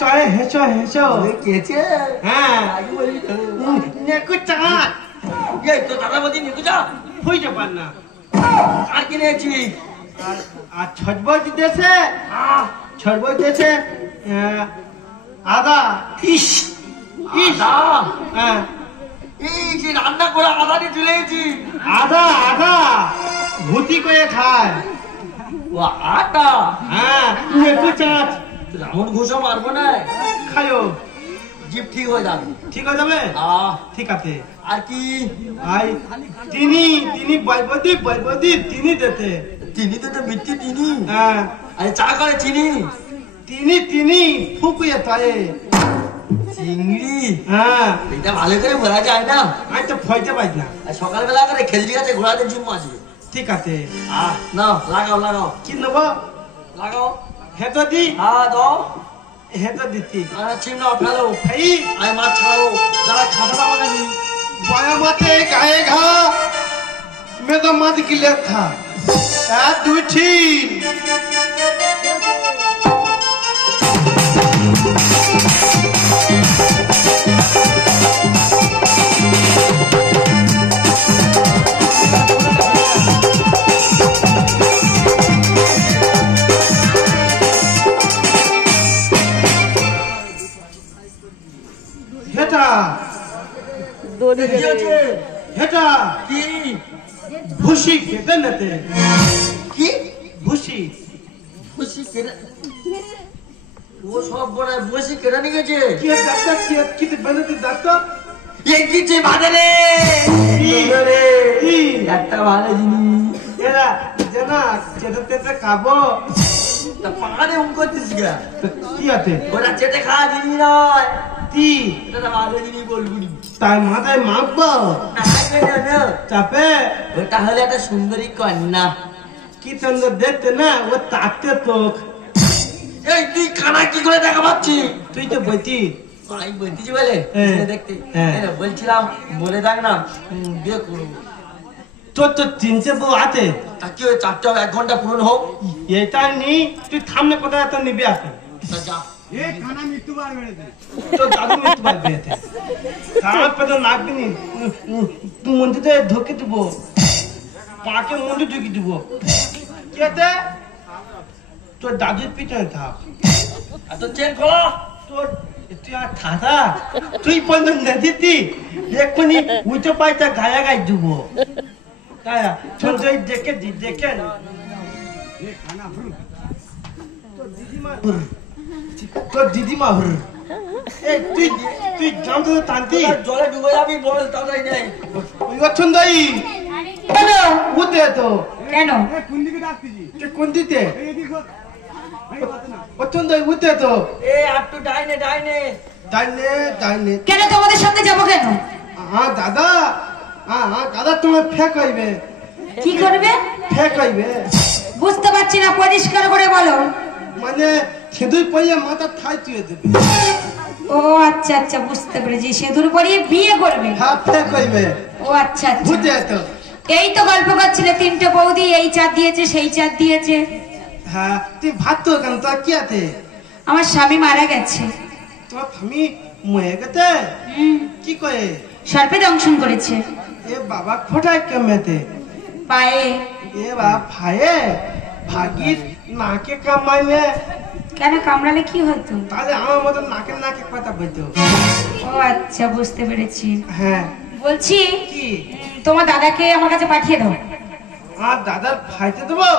চলে হেসো হেসো কেছে হ্যাঁ আগে বলি তো নেকু চাঁদ এই তো দাদা বদি নিকু যা হইতে পার না আর কিনেছি আর ছটবই দিতেছে ছটবই দিতেছে আদা ইস আদা হ্যাঁ এই যে রান্না করে আদা দিয়ে চলে এসেছি আদা আদা ভুতি করে খায় ও আটা হ্যাঁ নেকু চাঁদ রামন ঘোষা মারবো না খায়ো জিপ ঠিক হয়ে যাবে ঠিক হয়ে যাবে ঠিক আছে আর কি আই তিনি বৈবদি তিনি দিতে চিনি তো মিষ্টি চিনি হ্যাঁ আরে চা করে চিনি তিনি ফুকুয়ে তায়ে চিংড়ি হ্যাঁ এটা ভালো করে ঘোরা যায় না আমি তো ফয়তে পাই না আর সকালবেলা করে খেজড়ি গাছে ঘোড়াতে জিম আছে ঠিক আছে না লাগাও লাগাও কি নেবো লাগাও হেতো দি দাও হেতো দিচ্ছি চিম নাও ফেলো এই আয় মাছ ছাড়াও যারা খাতা আমাকে নি বয়া মাতে গায়ে ঘা মে তো মত গিলে থা দুটি হেটা হেটা কি ভুসি খেতে নেতে কি ভুসি বসি কেটে ও সব বড় বসি কেটে নিয়ে গেছে কি ডাক্তার কি বানাতে ডাক্তার এই কিছু বাজারে কি একটা ভালো জিনিস এরা জানা চেতে খাবো তা পাহাড়ে উম করছিস গা কি আছে ওরা চেটে খাওয়া জিনিস নয় কি এটা ভালো জিনিস বলবি তাই মাথায় মাখবো চাপে ওটা হলে একটা সুন্দরী কন্যা কি সুন্দর দেখতে না ও তাতে তোক এই তুই কানা কি করে দেখা পাচ্ছি তুই তো বইতি আমি বলতেছি বলে দেখতে বলছিলাম বলে দেখ না বিয়ে করবো তোর তো 300 বউ আছে তা কি ওই 1 ঘন্টা পূরণ হোক এটা নি তুই থামনে কোথায় এত নিবি আছে তা যা তো দাদু মৃত্যু পারবে এতে খারাপ পেতে লাগবি নি তুই মন্দিরে ঢুকে দিব পাকে মন্দির ঢুকে দিব কেতে তোর দাদুর পিছনে থাক আর তো চেন খোলা তোর তুই আর থাকা তুই পর্যন্ত দিতি এক্ষুনি উঁচু পাইটা গায়া গাই দিব গায়া ছোট দেখে দেখে তোর দিদিমা হর তুই জানতো টানতি জলে ডুবে যাবি বল তাড়াতাড়ি নেই ওই অচ্ছন্দাই কেন উঠে তো কেন কোন দিতে অচ্ছন্দাই উঠে তো একটু ডাইনে ডাইনে ডাইনে ডাইনে কেন তোমাদের সঙ্গে যাবো কেন দাদা দাদা তোমার ফেক হইবে কি করবে ফেক হইবে বুঝতে পারছি না পরিষ্কার করে বলো মানে সেদুই পইয়া মাথা ঠাই তুই দেবে ও আচ্ছা আচ্ছা বুঝতে পেরেছি সেদুর পরিয়ে বিয়ে করবে হ্যাঁ ফেক হইবে ও আচ্ছা আচ্ছা বুঝে তো এই তো গল্প করছিলে 3টে বৌদি এই চাঁদ দিয়েছে সেই চাঁদ দিয়েছে হ্যাঁ তুই ভাত তো কেন তোর কি আছে আমার স্বামী মারা গেছে তোমার স্বামী মরে গেছে কি করে সর্পে দংশন করেছে এ বাবা ফোটায় কেমেতে পায়ে এ বাবা ভাইয়ে ভাগির নাকে কামাইলে কেন কামড়ালে কি হতো তাহলে আমার মতো নাকে নাকে কথা বলতো ও আচ্ছা বুঝতে পেরেছি হ্যাঁ বলছি কি তোমার দাদাকে আমার কাছে পাঠিয়ে দাও আর দাদার ভাইতে দেবো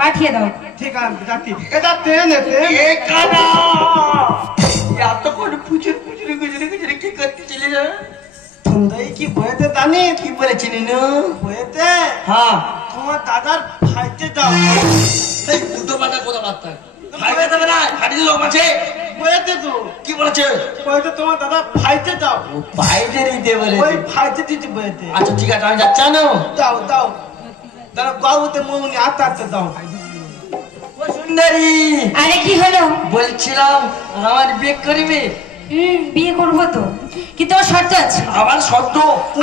পাঠিয়ে দাও ঠিক আছে যাচ্ছি এটা ট্রেন এ কানা এত করে পুচুর পুচুর গুজরে গুজরে কি করতেছিলি রে সুন্দরী কি বইতে জানি কি বলেছিলি না বইতে হ্যাঁ তোমার দাদার ভাইতে দাও এই দুটো বাটা কথা বার্তা ভাইকে দেবে না হাঁটি লোক আছে বইতে তো কি বলেছে বইতে তোমার দাদা ভাইতে দাও ও বাইরে দিতে বলে ওই ভাইতে দিতে বইতে আচ্ছা ঠিক আছে আমি যাচ্ছি না দাও দাও তারা গাউতে মৌনি আস্তে আস্তে দাও ও সুন্দরী আরে কি হলো বলছিলাম আমার বিয়ে করবে বিয়ে করবো তো কিন্তু ওর শর্ত আছে আবার শব্দ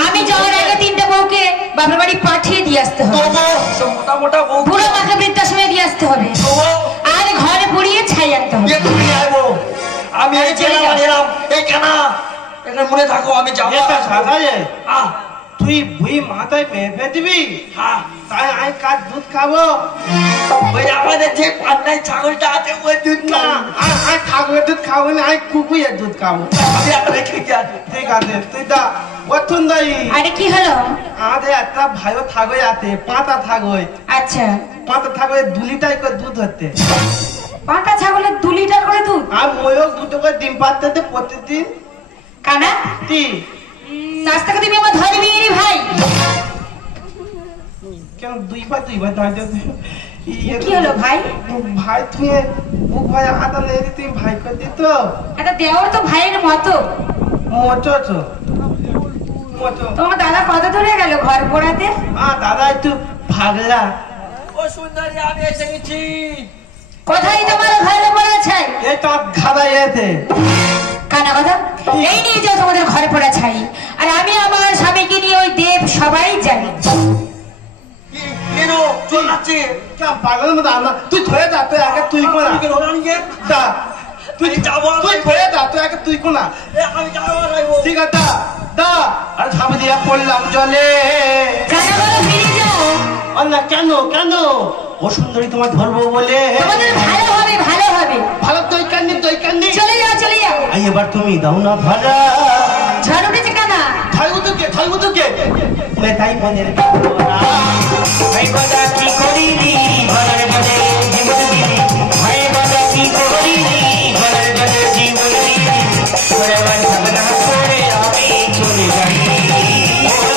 আমি যাওয়ার আগে 3টে বউকে বাপের বাড়ি পাঠিয়ে দিয়ে আসতে হবে মোটা মোটা বউ পুরো মাকে বৃদ্ধাশ্রমে দিয়ে আসতে হবে আর ঘরে পুড়িয়ে ছাই আনতে হবে তুমি আইবো আমি এই চলে জেলা যাও। এলাম এই কেন এটা মনে থাকো আমি যাবো এটা সাদা রে হ্যাঁ তুই বুই মাথায় মেপে দিবি হ্যাঁ তাই আমি কার দুধ খাবো ওই আমাদের যে পান্নায় ছাগলটা আছে ওই দুধ না খাবো আমি ঠাকুরের দুধ খাবো না আমি কুকুরের দুধ খাবো আমি আর রেখে যাই ঠিক আছে তুই দা প্রথম দাই আরে কি হলো? আমাদের একটা ভাইও থাকবে আছে পাতা থাকবে আচ্ছা, পাতা থাকবে 2 লিটার করে দুধ হতে পাটা ছাগলের 2 লিটার করে দুধ? আর ময়ূর 2টো করে ডিম পাড়তে প্রতিদিন কানা কি আজ থেকে তুমি আমার ধরবি রে ভাই। কেন 2 বার দাঁড়িয়ে কি হলো ভাই? ভাই তুই ও ভাই আদা নেই তুই ভাই করে দিত এটা দেওয়ার তো ভাইয়ের মতো। মোটো তো মোটো তোমার দাদা কত দূরে গেল ঘর পোড়াতে? দাদা একটু ভাগলা ও সুন্দরী আমি এসে গেছি কোথায় তোমার ঘর পোড়া ছাই? এই তো খাদা এতে কানা কথা এই নিয়ে যাও তোমাদের ঘর পোড়া ছাই। আর আমি আমার স্বামীকে নিয়ে ওই দেব সবাই যাই। কেন চল যাচ্ছে কেন পাগলের মতো আমরা তুই ধরে যা তুই আগে তুই কোনা দা তুই যাবো তুই ধরে যা তুই আগে তুই কোনা আমি যাবো ঠিক আছে দা দা আর ঝাঁপ দিয়া পড়লাম জলে কানা বলো ফিরে যাও। না কেন কেন ও সুন্দরী তোমার ধরবো বলে তোমাদের ভালো হবে ভালো হবে। ভালো দই কান্দি চলে যাও চলে যাও। আই এবার তুমি দাও না ভাড়া ঝড় উঠেছে কানা। থাকবো তো কে তাই মনের ভাই বাদা কি করিনি ঘরের বলে জীবন দিলি ভাই বাদা কি করিনি ঘরের বলে জীবন দিলি ঘরে বাড়ি থাকবে না করে আমি চলে যাই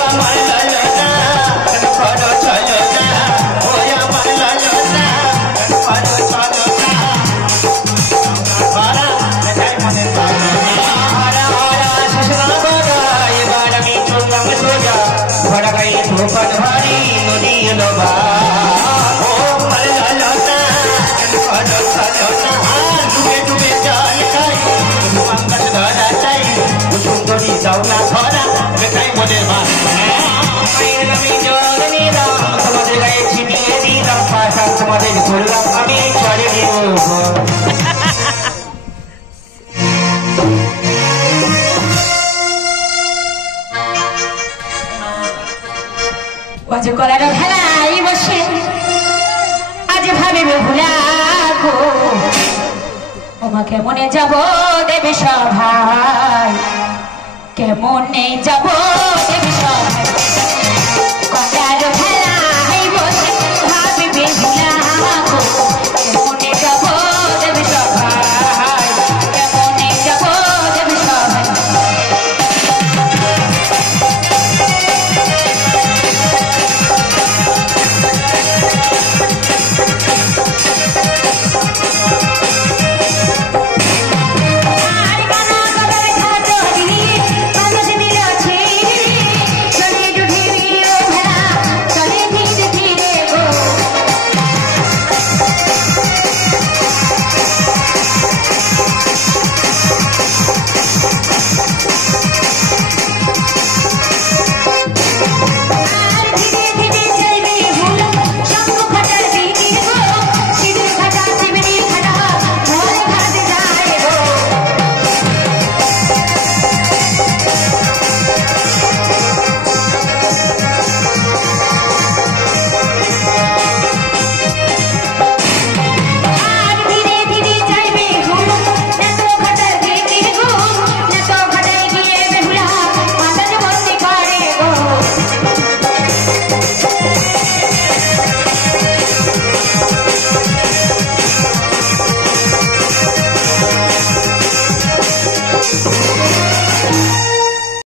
আমার লালনা করো চলো না ওই আমার লালনা করো চলো না ভাড়া তাই মনের ভাড়া শেষ না এবার আমি চললাম সোজা ঘোড়া গায়ে ধোপান ভারী নদী এলো বা ও মালা লতা করো চলো না ডুবে ডুবে জল খাই মাঙ্গল ধরা চাই সুন্দরী যাও না ধরা দেখাই মনের মা আমি জল নিলাম তোমাদের গায়ে ছিটিয়ে দিলাম পাশা তোমাদের করলাম আমি চলে দিব বাজে কলার ভেলাই বসে আজ ভাবিবে ভুলা গো ওমা কেমনে যাব দেবে সভায় কেমনে যাব দেবে